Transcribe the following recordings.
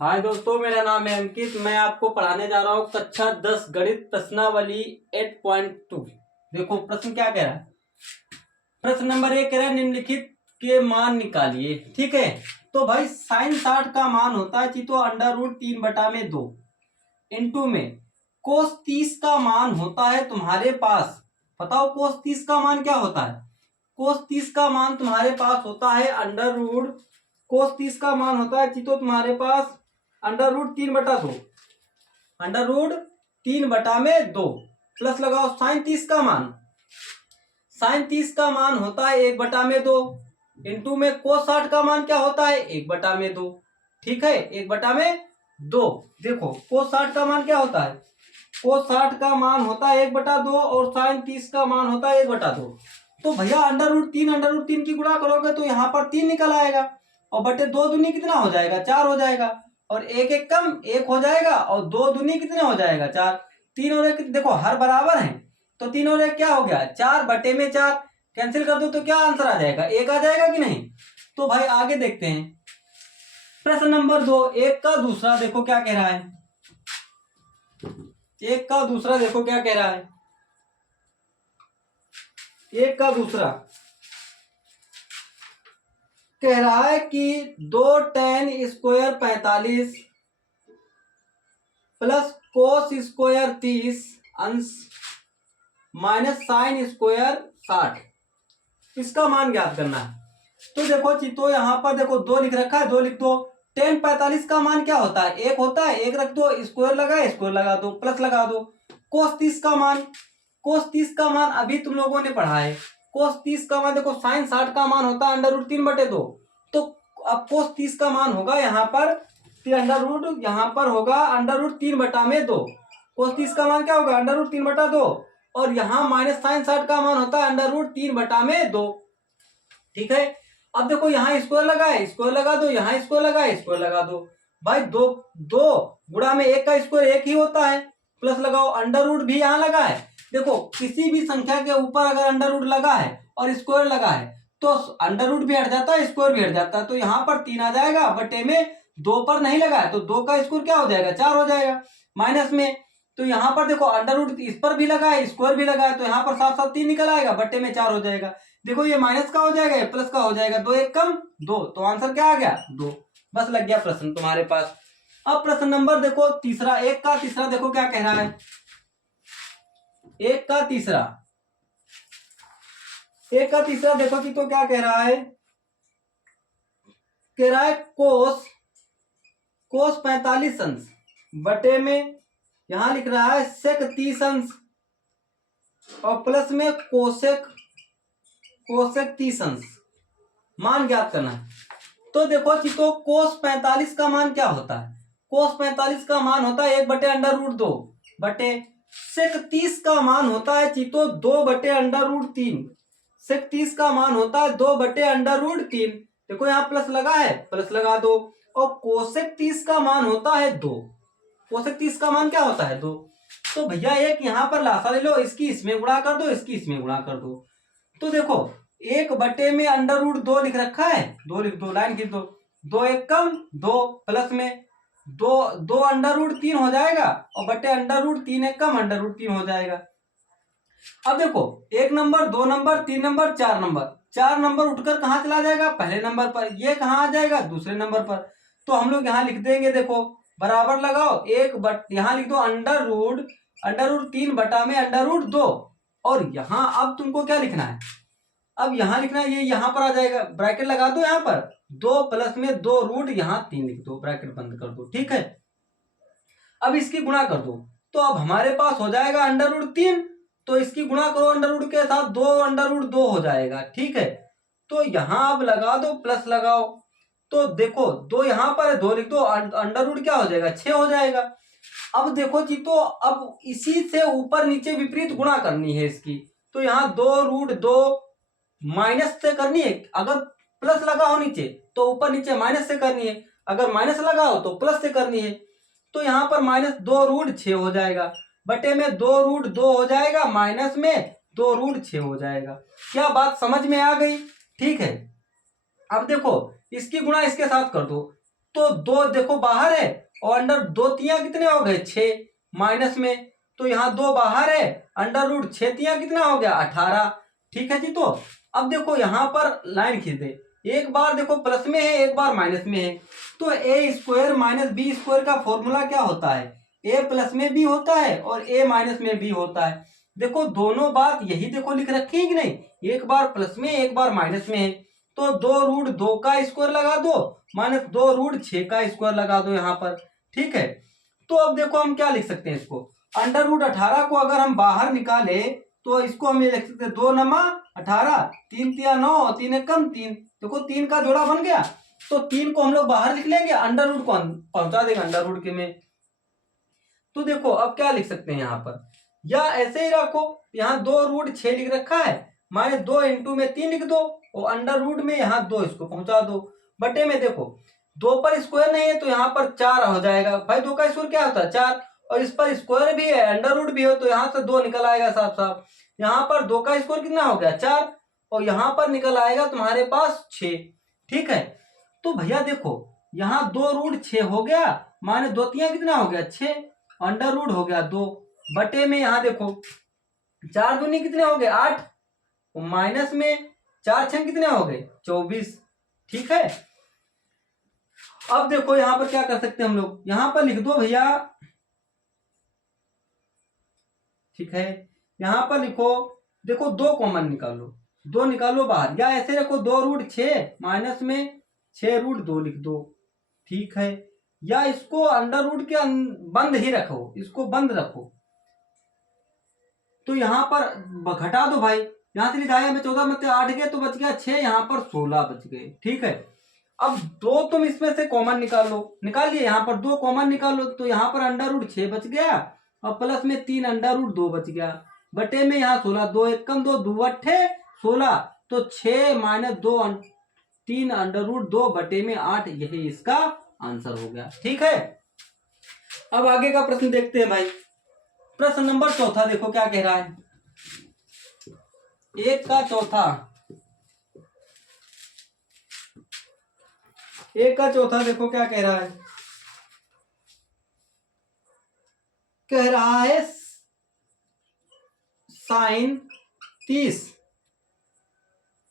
हाय दोस्तों, मेरा नाम है अंकित। मैं आपको पढ़ाने जा रहा हूँ कक्षा 10 गणित प्रश्नावली 8.2। देखो प्रश्न क्या कह रहा है। प्रश्न नंबर 1 कह रहा है निम्नलिखित के मान निकालिए। ठीक है, तो भाई साइन 60 का मान होता है तो √3/2 इंटू में कोस 30 का मान होता है तुम्हारे पास। बताओ कोस 30 का मान क्या होता है। कोस 30 का मान तुम्हारे पास होता है कोस 30 का मान होता है तो तुम्हारे पास √3/2 √3/2 प्लस लगाओ साइन 30 का मान। साइन 30 का मान होता है 1/2 इंटू में कोस 60 का मान क्या होता है 1/2। ठीक है, 1/2। देखो कोस 60 का मान क्या होता है, कोस 60 का मान होता है 1/2 और साइन 30 का मान होता है 1/2। तो भैया √3 की गुणा करोगे तो यहाँ पर 3 निकल आएगा और बटे 2 दूनी कितना हो जाएगा 4 हो जाएगा और एक एक कम 1 हो जाएगा और 2 दूनी कितना हो जाएगा 4। 3 और 1 देखो हर बराबर है तो 3 और 1 क्या हो गया 4/4। कैंसिल कर दो तो क्या आंसर आ जाएगा 1 आ जाएगा कि नहीं। तो भाई आगे देखते हैं प्रश्न नंबर 2। एक का दूसरा देखो क्या कह रहा है। एक का दूसरा देखो क्या कह रहा है। एक का दूसरा कह रहा है कि 2 tan square 45 plus cos square 30 अंश माइनस साइन स्क्वायर 60, इसका मान ज्ञात करना है। तो देखो चितो यहाँ पर देखो 2 लिख रखा है, 2 लिख दो। tan 45 का मान क्या होता है 1 होता है, 1 रख दो, स्क्वायर लगा दो, प्लस लगा दो। कोस 30 का मान अभी तुम लोगों ने पढ़ा है। कोस 30 का मान देखो साइन 60 का मान होता है √3/2। तो अब कोस 30 का मान होगा यहाँ पर होगा √3/2। कोस 30 का मान क्या होगा √3/2 और यहाँ माइनस साइन 60 का मान होता है √3/2। ठीक है, अब देखो यहाँ स्क्वायर लगा है, स्क्वायर लगा दो, यहाँ स्क्वायर लगा है, स्क्वायर लगा दो। भाई दो गुणा में 1 का स्क्वायर 1 ही होता है, प्लस लगाओ। अंडर रूट भी यहाँ लगा है। देखो किसी भी संख्या के ऊपर अगर अंडर रूट लगा है और स्क्वायर लगा है तो अंडर रूट भी हट जाता है, स्क्वायर भी हट जाता है। तो यहाँ पर 3 आ जाएगा बटे में 2 पर नहीं लगा है तो 2 का स्क्वायर क्या हो जाएगा 4 हो जाएगा माइनस में। तो यहाँ पर देखो अंडर रूट इस पर भी लगा है, स्क्वायर भी लगा है, तो यहाँ पर साथ साथ 3 निकल आएगा बटे में 4 हो जाएगा। देखो ये माइनस का हो जाएगा, ये प्लस का हो जाएगा, 2 1 कम 2, तो आंसर क्या आ गया 2। बस लग गया प्रश्न तुम्हारे पास। अब प्रश्न नंबर देखो तीसरा। एक का तीसरा देखो क्या कह रहा है। एक का तीसरा देखो कि तो क्या कह रहा है। कह रहा है कोस 45 अंश बटे में यहां लिख रहा है सेक 30 अंश और प्लस में कोसेक 30 अंश मान ज्ञात करना है। तो देखो चितो कोस 45 का मान क्या होता है। कोस 45 का मान होता है 1/√2 बटे सेक 30 का मान होता है चितो 2/√3। सेक 30 का मान होता है 2/√3। देखो यहाँ प्लस लगा है, प्लस लगा दो। और कोसेक 30 का मान होता है 2। कोसेक 30 का मान क्या होता है 2। तो भैया एक यहाँ पर लासा ले लो, इसकी इसमें गुणा कर दो, इसकी इसमें गुणा कर दो। तो देखो 1/में √2 लिख रखा है, 2 लिख दो, लाइन खींच दो। 2 1 कम 2 प्लस में 2 √3 हो जाएगा और बटे √3 1 कम √3 हो जाएगा। अब देखो 1 नंबर 2 नंबर 3 नंबर 4 नंबर उठकर कहाँ चला जाएगा पहले नंबर पर, ये कहाँ आ जाएगा दूसरे नंबर पर। तो हम लोग यहाँ लिख देंगे, देखो बराबर लगाओ यहाँ लिख दो √3 बटा में √2 और यहाँ अब तुमको क्या लिखना है, अब यहाँ लिखना है, ये यहाँ पर आ जाएगा, ब्रैकेट लगा दो यहाँ पर 2 प्लस में 2 रूट यहाँ 3 लिख दो, ब्रैकेट बंद कर दो। ठीक है, अब इसकी गुणा कर दो तो अब हमारे पास हो जाएगा √3। तो इसकी गुणा करो अंडर रूट के साथ, 2 हो जाएगा। ठीक है, तो यहाँ अब लगा दो, प्लस लगाओ। तो देखो 2 यहाँ पर है, 2 लिख दो, अंडर रूट क्या हो जाएगा 6 हो जाएगा। अब देखो जी, तो अब इसी से ऊपर नीचे विपरीत गुणा करनी है इसकी। तो यहाँ 2√2 माइनस से करनी है, अगर प्लस लगा हो नीचे तो ऊपर नीचे माइनस से करनी है, अगर माइनस लगा हो तो प्लस से करनी है। तो यहाँ पर -2√6 हो जाएगा बटे में 2√2 हो जाएगा, माइनस में 2√6 हो जाएगा। क्या बात समझ में आ गई। ठीक है, अब देखो इसकी गुणा इसके साथ कर दो, तो दो देखो बाहर है और अंडर दो तिया कितने हो गए 6 माइनस में, तो यहाँ दो बाहर है, अंडर रूट 6 तिया कितना हो गया 18। ठीक है जी। तो अब देखो यहाँ पर लाइन खींच दे, एक बार देखो प्लस में है एक बार माइनस में है, तो ए स्क्वायर माइनस बी स्क्वायर का फॉर्मूला क्या होता है, ए प्लस में भी होता है और ए माइनस में भी होता है। देखो दोनों बात यही देखो लिख रखी है कि नहीं, एक बार प्लस में एक बार माइनस में है, तो 2√2 का स्क्वायर लगा दो माइनस 2√6 का स्क्वायर लगा दो यहाँ पर। ठीक है। तो अब देखो हम क्या लिख सकते हैं इसको, अंडर रूट 18 को अगर हम बाहर निकाले तो इसको हम ये लिख सकते हैं 2×18, 3×3 = 9, 3×1 = 3। देखो 3 का जोड़ा बन गया, तो 3 को हम लोग बाहर लिख लेंगे, अंडर रूट को पहुंचा देंगे अंडर रूट के में। तो देखो अब क्या लिख सकते हैं यहाँ पर, या ऐसे ही रखो, यहाँ 2√6 लिख रखा है, माइनस 2 इंटू में 3 लिख दो और अंडर रूट में यहाँ 2 इसको पहुंचा दो बटे में। देखो 2 पर स्क्वायर नहीं है तो यहाँ पर 4 हो जाएगा भाई, 2 का स्क्वायर क्या होता है 4, और इस पर स्क्वायर भी है अंडर रूट भी हो तो यहाँ से 2 निकल आएगा साफ साफ। यहाँ पर 2 का स्क्वायर कितना हो गया 4 और यहाँ पर निकल आएगा तुम्हारे पास 6। ठीक है। तो भैया देखो यहाँ 2√6 हो गया, माइनस 2 तिया कितना हो गया 6, अंडर रूट हो गया 2 बटे में, यहाँ देखो 4 दूनी कितने हो गए 8, माइनस में 4 छह कितने हो गए 24। ठीक है। अब देखो यहाँ पर क्या कर सकते हैं हम लोग, यहाँ पर लिख दो भैया। ठीक है। यहाँ पर लिखो, देखो 2 कॉमन निकालो, 2 निकालो बाहर, या ऐसे रखो 2√6 माइनस में 6√2 लिख दो। ठीक है। या इसको अंडर रूट के बंद ही रखो, इसको बंद रखो, तो यहाँ पर घटा दो भाई, यहाँ से लिखाया में 14 में 8 गए तो बच गया 6, यहाँ पर 16 बच गए। ठीक है। अब 2 तुम इसमें से कॉमन निकाल लो, निकाल लिए, यहाँ पर 2 कॉमन निकाल लो, तो यहाँ पर अंडर रूट 6 बच गया और प्लस में 3 अंडर रूट 2 बच गया बटे में यहाँ 16, 2 1 कम 2 2 8 16, तो 6 माइनस 2 3 अंडर रूट 2 बटे में 8, यही इसका आंसर हो गया। ठीक है। अब आगे का प्रश्न देखते हैं भाई, प्रश्न नंबर 4 देखो क्या कह रहा है, 1 का चौथा, 1 का चौथा देखो क्या कह रहा है, कह रहा है sine 30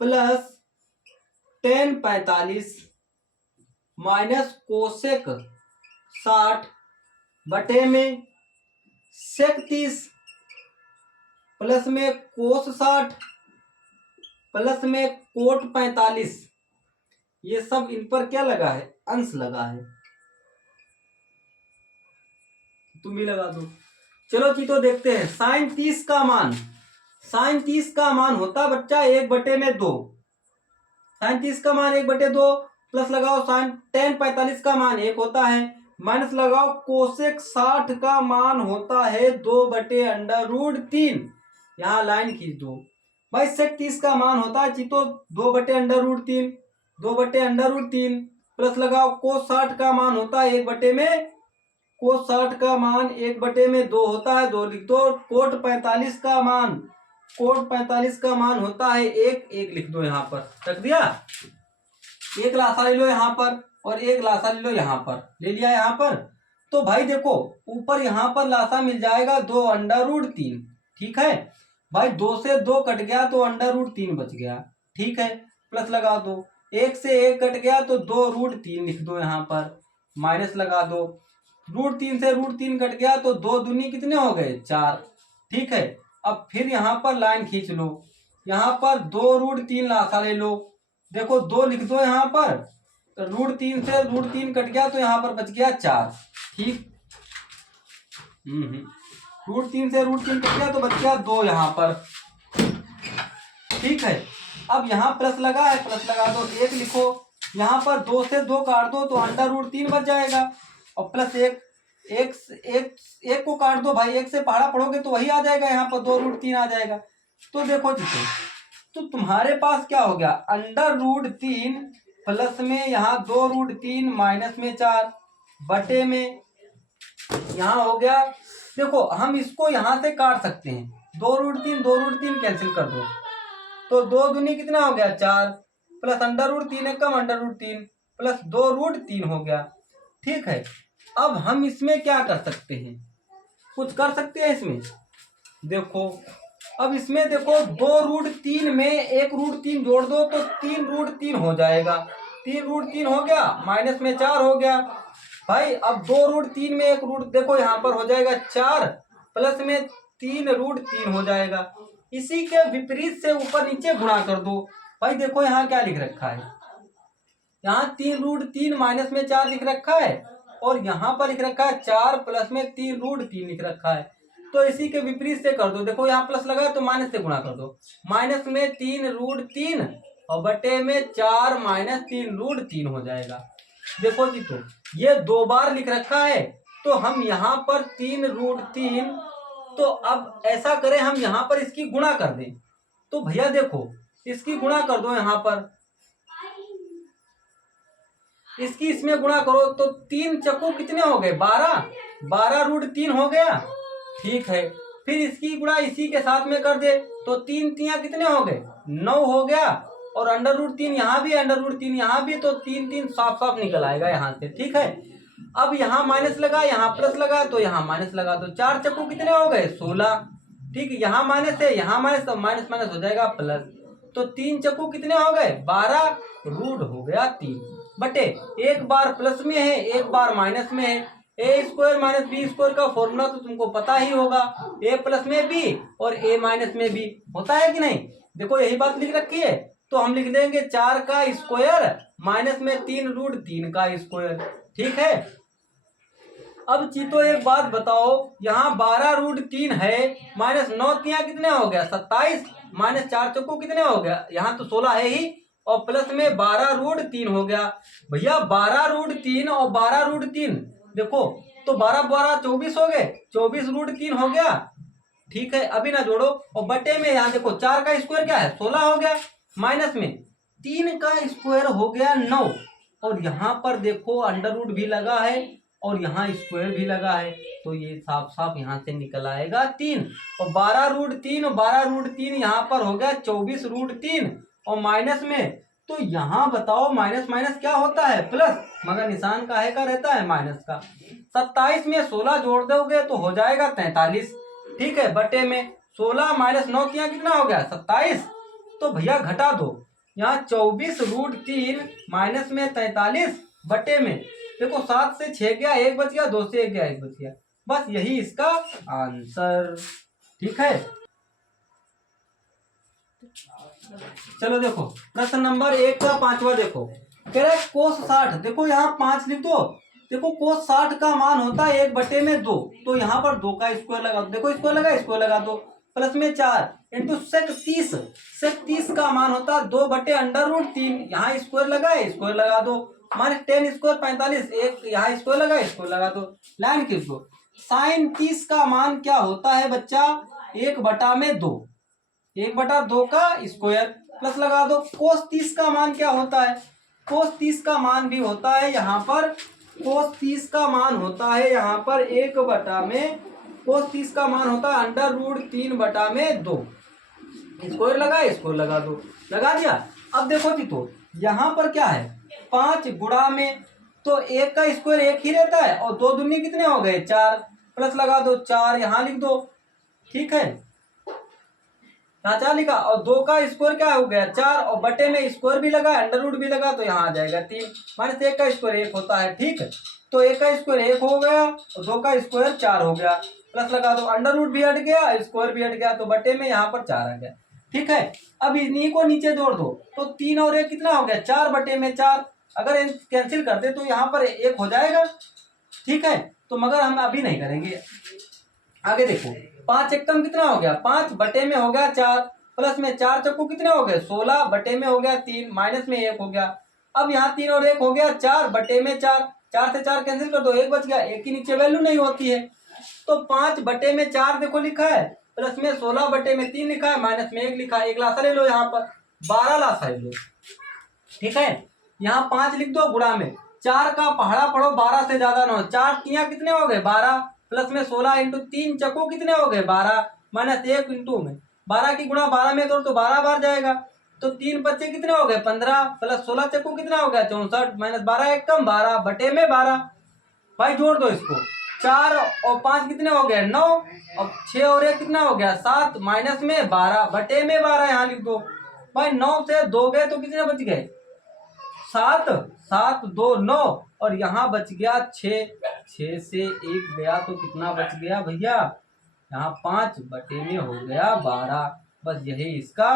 plus ten 45 minus cosec 60 बटे में सेक 30 प्लस में कोस 60 प्लस में कोट 45, ये सब इन पर क्या लगा है अंश लगा है, तुम भी लगा दो। चलो जी तो देखते हैं, साइन 30 का मान, साइन 30 का मान होता बच्चा 1/2, साइन 30 का मान 1/2 प्लस लगाओ साइन टेन 45 का मान 1 होता है, माइनस लगाओ कोसेक 60 का मान होता है 2/√3। यहाँ लाइन खींच दो भाई, सेक 30 का मान होता है चितो 2/√3, 2/√3 प्लस लगाओ कोस 60 का मान होता है 1 में, कोस 60 का मान 1/2 होता है, 2 लिख दो। कोट 45 का मान, कोट 45 का मान होता है 1 लिख दो यहाँ पर, रख दिया। एक लासा ले लो यहाँ पर और एक लासा ले लो यहाँ पर, ले लिया यहाँ पर। तो भाई देखो ऊपर यहाँ पर लासा मिल जाएगा 2√3। ठीक है भाई, 2 से 2 कट गया तो √3 बच गया। ठीक है, प्लस लगा दो, 1 से 1 कट गया तो 2√3 लिख दो यहाँ पर, माइनस लगा दो, √3 से √3 कट गया तो 2 दूनी कितने हो गए 4। ठीक है, अब फिर यहाँ पर लाइन खींच लो, यहाँ पर 2√3 लासा ले लो, देखो 2 लिख दो यहाँ पर, तो √3 से √3 कट गया तो यहाँ पर बच गया 4। ठीक, √3 से √3 कट गया तो बच गया 2 यहाँ पर। ठीक है, अब यहाँ प्लस लगा है, प्लस लगा दो, 1 लिखो, यहाँ पर 2 से 2 काट दो तो √3 बच जाएगा और प्लस 1 को काट दो भाई, 1 से पहाड़ा पढ़ोगे तो वही आ जाएगा, यहाँ पर 2√3 आ जाएगा। तो देखो जी, तो तुम्हारे पास क्या हो गया √3 प्लस में यहाँ 2√3 माइनस में 4 बटे में यहाँ हो गया। देखो हम इसको यहाँ से काट सकते हैं, 2√3 कैंसिल कर दो तो 2 दूनी कितना हो गया 4 प्लस √3 कम √3 प्लस 2√3 हो गया। ठीक है, अब हम इसमें क्या कर सकते हैं, कुछ कर सकते हैं इसमें। देखो अब इसमें देखो 2√3 में 1√3 जोड़ दो तो 3√3 हो जाएगा। 3√3 हो गया, माइनस में 4 हो गया भाई। अब 2√3 में 1 रूट देखो यहाँ पर हो जाएगा 4, प्लस में 3√3 हो जाएगा। इसी के विपरीत से ऊपर नीचे गुणा कर दो भाई। देखो यहाँ क्या लिख रखा है, यहाँ 3√3 माइनस में 4 लिख रखा है, और यहाँ पर लिख रखा है 4 प्लस में 3√3 लिख रखा है। तो इसी के विपरीत से कर दो। देखो यहाँ प्लस लगा तो माइनस से गुणा कर दो। माइनस में 3√3 और बटे में 4 माइनस 3√3 हो जाएगा। देखो जी, तो ये 2 बार लिख रखा है, तो हम यहाँ पर 3√3, तो अब ऐसा करें हम यहाँ पर इसकी गुणा कर दें। तो भैया देखो इसकी गुणा कर दो, यहाँ पर इसकी इसमें गुणा करो तो 3 चक्कू कितने हो गए, 12, 12√3 हो गया। ठीक है, फिर इसकी गुणा इसी के साथ में कर दे तो 3 तियां कितने हो गए, 9 हो गया। और √3 यहाँ भी, √3 यहाँ भी, तो 3 3 साफ साफ निकल आएगा यहाँ से। ठीक है, अब यहाँ माइनस लगा, यहाँ प्लस लगा, तो यहाँ माइनस लगा, तो 4 चक्कू कितने हो गए, 16। ठीक है, यहाँ माइनस है, यहाँ माइनस, तो माइनस माइनस हो जाएगा प्लस, तो 3 चक्कू कितने हो गए, 12, रूट हो गया 3 बटे, एक बार प्लस में है एक बार माइनस में है। ए स्क्वायर माइनस बी स्क्वायर का फॉर्मूला तो तुमको पता ही होगा, ए प्लस में बी और ए माइनस में बी होता है कि नहीं। देखो यही बात लिख रखी है, तो हम लिख देंगे 4 का स्क्वायर माइनस में 3√3 का स्क्वायर। ठीक है, अब चीतो एक बात बताओ, यहाँ 12√3 है, माइनस 9 तिया कितने हो गया, 27, माइनस 4 चौको कितने हो गया, यहाँ तो 16 है ही, और प्लस में 12√3 हो गया। भैया 12√3 और 12√3 देखो, तो 12 12 24 हो गए, 24√3 हो गया। ठीक है, अभी ना जोड़ो, और बटे में यहाँ देखो 4 का स्क्वायर क्या है, 16 हो गया, माइनस में 3 का स्क्वायर हो गया 9, और यहाँ पर देखो अंडर रूट भी लगा है और यहाँ स्क्वायर भी लगा है, तो ये साफ साफ यहाँ से निकल आएगा 3, और 12√3 और 12√3 यहाँ पर हो गया 24√3, और माइनस में, तो यहाँ बताओ माइनस माइनस क्या होता है, प्लस, मगर निशान काहे का रहता है, माइनस का। 27 में 16 जोड़ दोगे तो हो जाएगा 43। ठीक है, बटे में 16 माइनस 9 कितना हो गया, 27। तो भैया घटा दो, यहाँ 24√3 माइनस में 43 बटे में, देखो 7 से 6 गया, 1 बच गया, 2 से 1 गया, 1 बच गया, बस यही इसका आंसर। ठीक है, चलो देखो प्रश्न नंबर 1 का 5वां देखो, कह रहा है कोस 60, देखो यहाँ 5 लिख दो। देखो कोस 60 का मान होता है 1/2, तो यहाँ पर 2 का स्क्वायर लगा दो, देखो स्क्वायर लगा, स्क्वायर लगा दो, प्लस में 4 इंटू सेक 30, सेक 30 का मान होता है 2/√3, यहाँ स्क्वायर लगा है, स्क्वायर लगा दो, माइनस 10 स्क्वायर 45, एक यहाँ स्क्वायर लगा, स्क्वायर लगा दो, लाइन खींच दो। साइन 30 का मान क्या होता है बच्चा, 1/2, 1/2 का स्क्वायर, प्लस लगा दो। कोस 30 का मान क्या होता है, कोस 30 का मान भी होता है यहाँ पर, कोस 30 का मान होता है यहाँ पर 1 में, कोस 30 का मान होता है √3/2, स्क्वायर लगा, स्क्वायर लगा दो, लगा दिया। अब देखो जी, तो यहाँ पर क्या है, 5 गुणा में, तो 1 का स्क्वायर 1 ही रहता है, और 2 दूनी कितने हो गए, 4, प्लस लगा दो, 4 यहाँ लिख दो। ठीक है, यहाँ 4 लिखा, और 2 का स्क्वायर क्या हो गया, 4, और बटे में स्क्वायर भी लगा, अंडर रूट भी लगा, तो यहाँ आ जाएगा 3, माइनस 1 का स्क्वायर 1 होता है। ठीक है, तो 1 का स्क्वायर 1 हो गया और 2 का स्क्वायर 4 हो गया, प्लस लगा दो, अंडर रूट भी हट गया, स्क्वायर भी हट गया, तो बटे में यहाँ पर 4 आ गया। ठीक है, अब इन्हीं को नीचे जोड़ दो, तो 3 और 1 कितना हो गया, 4/4, अगर कैंसिल कर दे तो यहाँ पर 1 हो जाएगा। ठीक है, तो मगर हम अभी नहीं करेंगे, आगे देखो, 5 एकम कितना हो गया, 5 बटे में हो गया 4, प्लस में 4 चक्कू कितने हो गए, 16 बटे में हो गया 3, माइनस में 1 हो गया। अब यहाँ 3 और 1 हो गया 4 बटे में 4, 4 से 4 कैंसिल कर दो, 1 बच गया, 1 की नीचे वैल्यू नहीं होती है, तो 5 बटे में 4 देखो लिखा है, प्लस में 16 बटे में 3 लिखा है, माइनस में 1 लिखा है, एक लासा ले लो, यहाँ पर 12 लासा ले लो। ठीक है, यहाँ 5 लिख दो, गुणा में 4 का पहाड़ा पढ़ो, 12 से ज्यादा ना हो, 4 तिया कितने हो गए, 12, प्लस में 16 इंटू 3 चक्को कितने हो गए, 12, माइनस 1 इंटू में 12 की गुणा 12 में करो तो 12 बार जाएगा, तो 3 बच्चे कितने हो गए 15 प्लस 16 चक्कू कितना हो गया 64 माइनस 12 एक कम 12 बटे में 12। भाई जोड़ दो इसको 4 और 5 कितने हो गए 9 और 6 और 1 कितना हो गया 7 माइनस में 12 बटे में 12 यहाँ लिख दो। भाई 9 से 2 गए तो कितने बच गए 7 7 2 9 और यहाँ बच गया 6 6 से 1 गया तो कितना बच गया भैया यहाँ 5 बटे में हो गया 12। बस यही इसका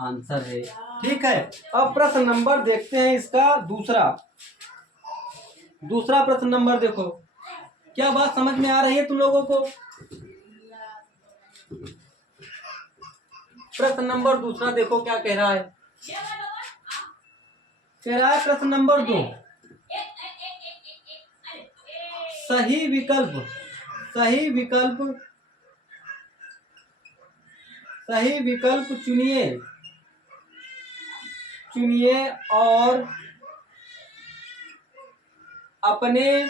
आंसर है। ठीक है, अब प्रश्न नंबर देखते हैं इसका दूसरा प्रश्न नंबर देखो। क्या बात समझ में आ रही है तुम लोगों को? प्रश्न नंबर दूसरा देखो क्या कह रहा है। कह रहा है प्रश्न नंबर 2 सही विकल्प चुनिए और अपने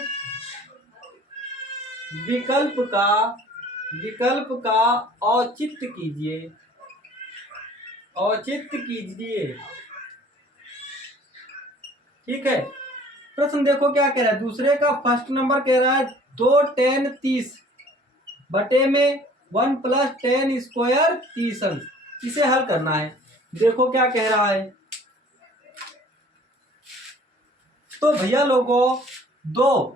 विकल्प का औचित्य कीजिए। ठीक है, प्रश्न देखो क्या कह रहा है। दूसरे का फर्स्ट नंबर कह रहा है 2 10 30 बटे में 1 प्लस 10 स्क्वायर 30 अंश। इसे हल करना है। देखो क्या कह रहा है। तो भैया लोगों 2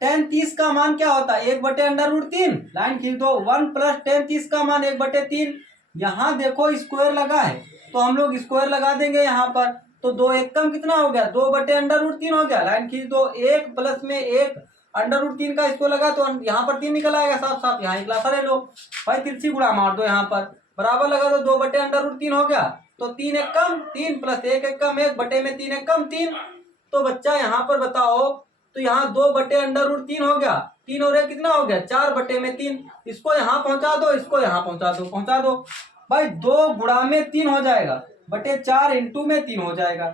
10 30 का मान क्या होता है 1 बटे अंडर रूट 3। लाइन खींच दो 1 प्लस 10 30 का मान 1 बटे 3। यहाँ देखो स्क्वायर लगा है तो हम लोग स्क्वायर लगा देंगे यहाँ पर। तो 2 एक कम कितना हो गया 2 बटे अंडर रूट 3 हो गया। लाइन खींच दो 1 प्लस में 1 अंडर रूट 3 का स्क्वायर लगा तो यहाँ पर 3 निकल आएगा साफ साफ। यहाँ एक लासा ले लो भाई तिरछी गुणा मार दो यहाँ पर बराबर लगा दो 2 बटे अंडर रूट 3 हो गया। तो 3 एक कम 3 प्लस 1 एक कम 1 बटे में 3 एक कम 3। तो बच्चा यहाँ पर बताओ तो यहाँ 2 बटे अंडर रूट 3 हो गया 3 और 1 कितना हो गया 4 बटे में 3। इसको यहाँ पहुंचा दो इसको यहाँ पहुंचा दो भाई 2 गुणा में 3 हो जाएगा बटे 4 इंटू में 3 हो जाएगा।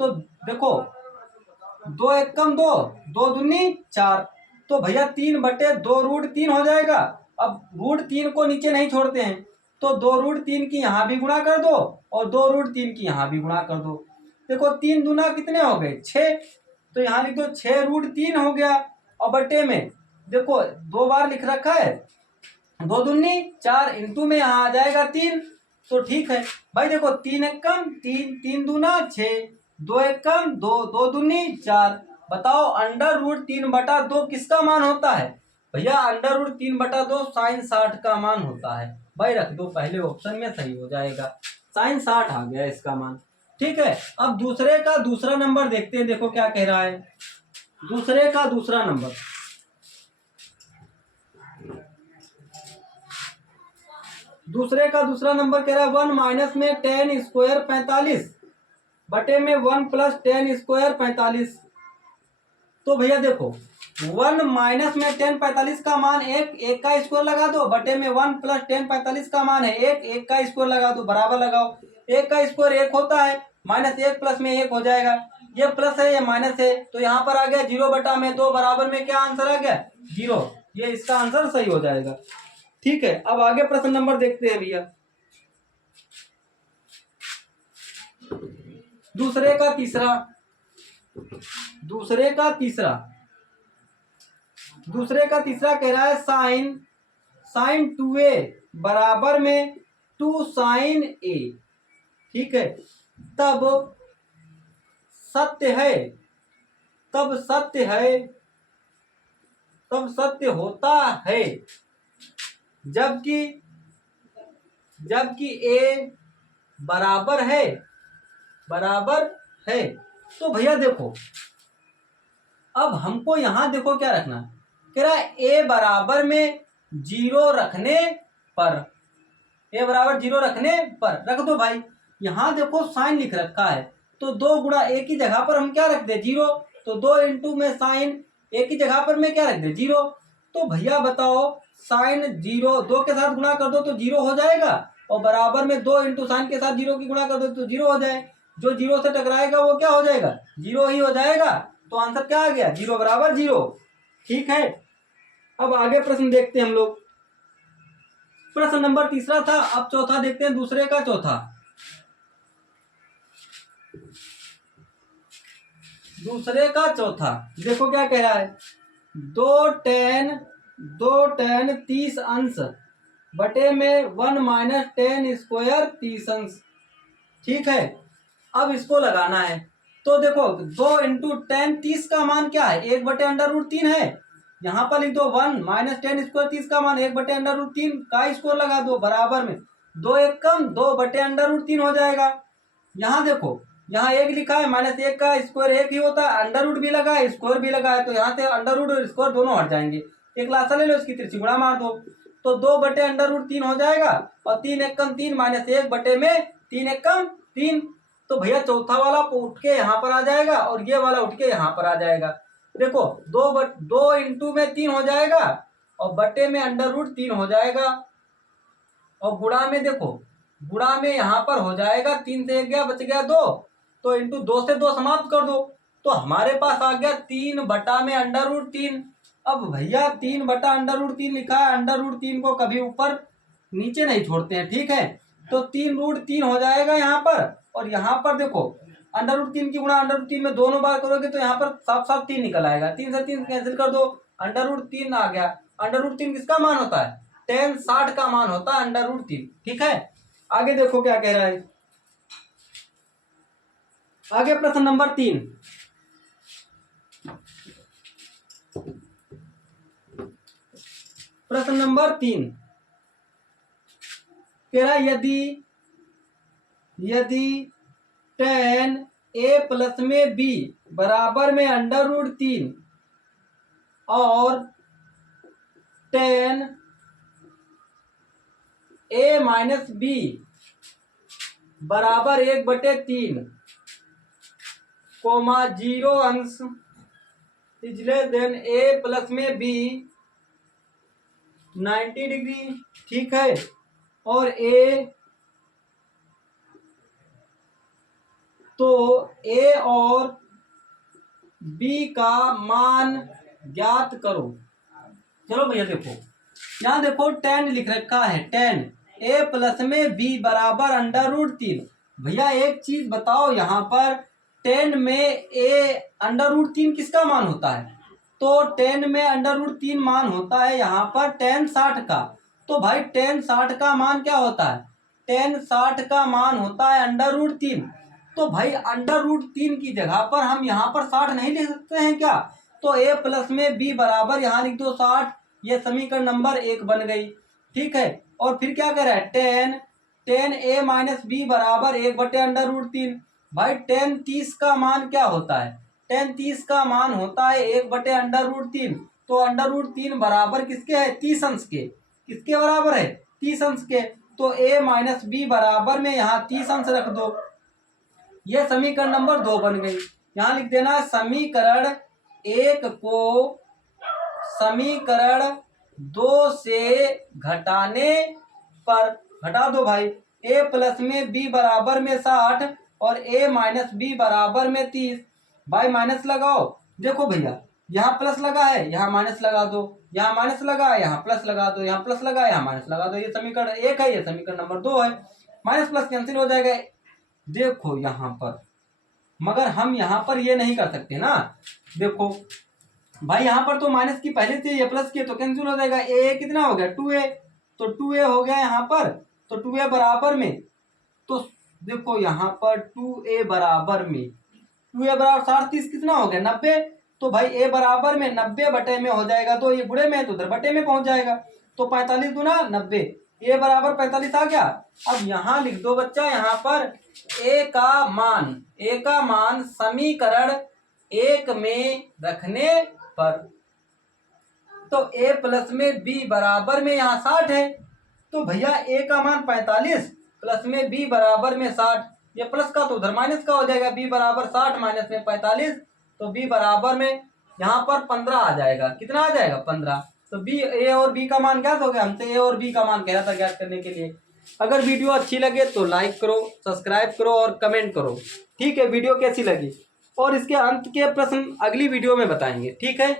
तो देखो 2 एक कम 2 2 दूनी 4 तो भैया 3 बटे 2 रूट 3 हो जाएगा। अब रूट 3 को नीचे नहीं छोड़ते हैं तो 2 रूट 3 की यहाँ भी गुणा कर दो और 2 रूट 3 की यहाँ भी गुणा कर दो। देखो 3 दूना कितने हो गए 6 तो यहाँ लिख दो 6 रूट 3 हो गया और बटे में देखो 2 बार लिख रखा है 2 दूनी 4 इंटू में यहाँ आ जाएगा 3। तो ठीक है भाई देखो 3 एक कम 3 3 दूना 6 2 एक कम 2 2 दूनी 4। बताओ अंडर रूट 3 बटा 2 किसका मान होता है भैया अंडर रूट 3 बटा 2 साइन 60 का मान होता है। भाई रख दो पहले ऑप्शन में सही हो जाएगा साइन 60 आ गया इसका मान। ठीक है, अब दूसरे का दूसरा नंबर देखते हैं। देखो क्या कह रहा है दूसरे का दूसरा नंबर। दूसरे का दूसरा नंबर कह रहा है 1 माइनस में 10 स्क्वायर 45 बटे में 1 प्लस 10 स्क्वायर 45। तो भैया देखो 1 माइनस में 10 45 का मान 1 का स्क्वायर लगा दो बटे में 1 प्लस 10 45 का मान है 1 का स्क्वायर लगा दो बराबर लगाओ 1 का स्क्वायर 1 होता है माइनस 1 प्लस में 1 हो जाएगा। ये प्लस है ये माइनस है तो यहाँ पर आ गया 0 बटा में 2 बराबर में क्या आंसर आ गया 0। ये इसका आंसर सही हो जाएगा। ठीक है, अब आगे प्रश्न नंबर देखते हैं भैया। दूसरे का तीसरा कह रहा है साइन 2a बराबर में 2 साइन a। ठीक है, तब सत्य होता है जबकि a बराबर है। तो भैया देखो अब हमको यहां देखो क्या रखना कह रहा है a बराबर में 0 रखने पर रख दो भाई। यहां देखो साइन लिख रखा है तो 2 गुणा a की जगह पर हम क्या रख दे 0। तो 2 इंटू में साइन a की जगह पर मैं क्या रख दे 0। तो भैया बताओ साइन 0 2 के साथ गुणा कर दो तो 0 हो जाएगा और बराबर में 2 इंटू साइन के साथ 0 की गुणा कर दो तो 0 हो जाए। जो 0 से टकराएगा वो क्या हो जाएगा 0 ही हो जाएगा। तो आंसर क्या आ गया 0 बराबर 0। ठीक है, अब आगे प्रश्न देखते हैं हम लोग। प्रश्न नंबर तीसरा था, अब चौथा देखते हैं दूसरे का चौथा। दूसरे का चौथा। देखो क्या कह रहा है, दो टेन 30 अंश बटे में 1 माइनस 10 स्क्वायर 30 अंश। ठीक है, अब इसको लगाना है। तो देखो 2 इंटू 10 30 का मान क्या है, 1/√3 है। यहाँ पर लिख दो 1 माइनस 10 स्क्वायर 30 का मान 1/√3 का स्क्वायर लगा दो, बराबर में 2 एक कम 2/√3 हो जाएगा। यहाँ देखो, यहाँ एक लिखा है, माइनस 1 का स्क्वायर 1 ही होता है, अंडर रूट भी लगा है स्क्वायर भी लगा है, तो यहाँ से अंडर रूट और स्क्वायर दोनों हट जाएंगे। एक लासा ले लो, इसकी तिरछी गुणा मार दो, तो 2/√3 हो जाएगा, और 3 एक कम 3 माइनस 1 बटे में 3 एक कम 3। तो भैया चौथा वाला उठ के यहाँ पर आ जाएगा और ये वाला उठ के यहाँ पर आ जाएगा। देखो 2 इंटू में 3 हो जाएगा और बटे में अंडर रूट 3 हो जाएगा, और गुणा में देखो, गुणा में यहाँ पर हो जाएगा 3 से 1 गया, बच गया 2, तो इंटू 2 से 2 समाप्त कर दो, तो हमारे पास आ गया 3 बटा में अंडर रूट 3। अब भैया 3 बटा अंडर रूट 3 लिखा है, अंडर रूट 3 को कभी ऊपर नीचे नहीं छोड़ते हैं, ठीक है। तो 3√3 हो जाएगा यहाँ पर, और यहाँ पर देखो अंडर रूट 3 की गुणा अंडर रूट 3 में दोनों बार करोगे तो यहाँ पर साफ साफ 3 निकल आएगा, 3 से 3 कैंसिल कर दो, अंडर रूट 3 आ गया। अंडर रूट 3 किसका मान होता है, tan 60 का मान होता है अंडर रूट 3। ठीक है, आगे देखो क्या कह रहा है, आगे प्रश्न नंबर 3। प्रश्न नंबर 3 कह रहा है, यदि tan a प्लस में b बराबर में अंडर रूट 3 और tan a माइनस b बराबर 1/3 कोमा 0 अंश is less than a plus में b 90 डिग्री। ठीक है, और a और b का मान ज्ञात करो। चलो भैया देखो, यहाँ देखो tan लिख रखा है, tan a प्लस में b बराबर अंडर रूट 3। भैया एक चीज बताओ, यहाँ पर tan में a अंडर रूट 3 किसका मान होता है, तो tan में अंडर रूट 3 मान होता है यहाँ पर tan 60 का। तो भाई tan 60 का मान क्या होता है, tan 60 का मान होता है अंडर रूट 3। तो भाई अंडर रूट 3 की जगह पर हम यहाँ पर 60 नहीं लिख सकते हैं क्या, तो a प्लस में b बराबर यहाँ लिख दो 60, ये समीकरण नंबर 1 बन गई। ठीक है, और फिर क्या कर रहा है, tan a माइनस b बराबर 1/√3। भाई tan 30 का मान क्या होता है, tan 30 का मान होता है 1/√3। तो अंडर रूट 3 बराबर किसके है, 30 अंश के। किसके बराबर है, 30 अंश के। तो a माइनस b बराबर में यहाँ 30 अंश रख दो, यह समीकरण नंबर 2 बन गई। यहाँ लिख देना समीकरण 1 को समीकरण 2 से घटाने पर, घटा दो भाई, a प्लस में b बराबर में 60 और a माइनस b बराबर में 30। भाई माइनस लगाओ, देखो भैया यहाँ प्लस लगा है, यहाँ माइनस लगा दो, यहाँ माइनस लगा है, यहाँ प्लस लगा दो, यहाँ प्लस लगा है, यहाँ माइनस लगा दो। ये समीकरण 1 है, ये समीकरण नंबर 2 है। माइनस प्लस कैंसिल हो जाएगा। देखो यहाँ पर, मगर हम यहाँ पर ये नहीं कर सकते ना। देखो भाई यहाँ पर तो माइनस की पहले से ये प्लस की, तो कैंसिल हो जाएगा। ए कितना हो गया, 2a, तो 2a हो गया यहाँ पर, तो 2a बराबर में, तो देखो यहाँ पर 2a बराबर में 60 30 कितना हो गया, 90। तो भाई a बराबर में 90 बटे में हो जाएगा, तो ये गुणे में है तो उधर बटे में पहुंच जाएगा, तो 45 गुना 90, a बराबर 45 आ गया। अब यहाँ लिख दो बच्चा, यहाँ पर a का मान समीकरण 1 में रखने पर, तो a प्लस में b बराबर में यहाँ 60 है, तो भैया a का मान 45 प्लस में b बराबर में 60, ये प्लस का तो उधर माइनस का हो जाएगा, b बराबर 60 माइनस में 45, तो b बराबर में यहाँ पर 15 आ जाएगा। कितना आ जाएगा, 15। तो b, a और b का मान ज्ञात हो गया। हमसे a और b का मान कहा था ज्ञात करने के लिए। अगर वीडियो अच्छी लगे तो लाइक करो, सब्सक्राइब करो और कमेंट करो। ठीक है, वीडियो कैसी लगी, और इसके अंत के प्रश्न अगली वीडियो में बताएंगे। ठीक है।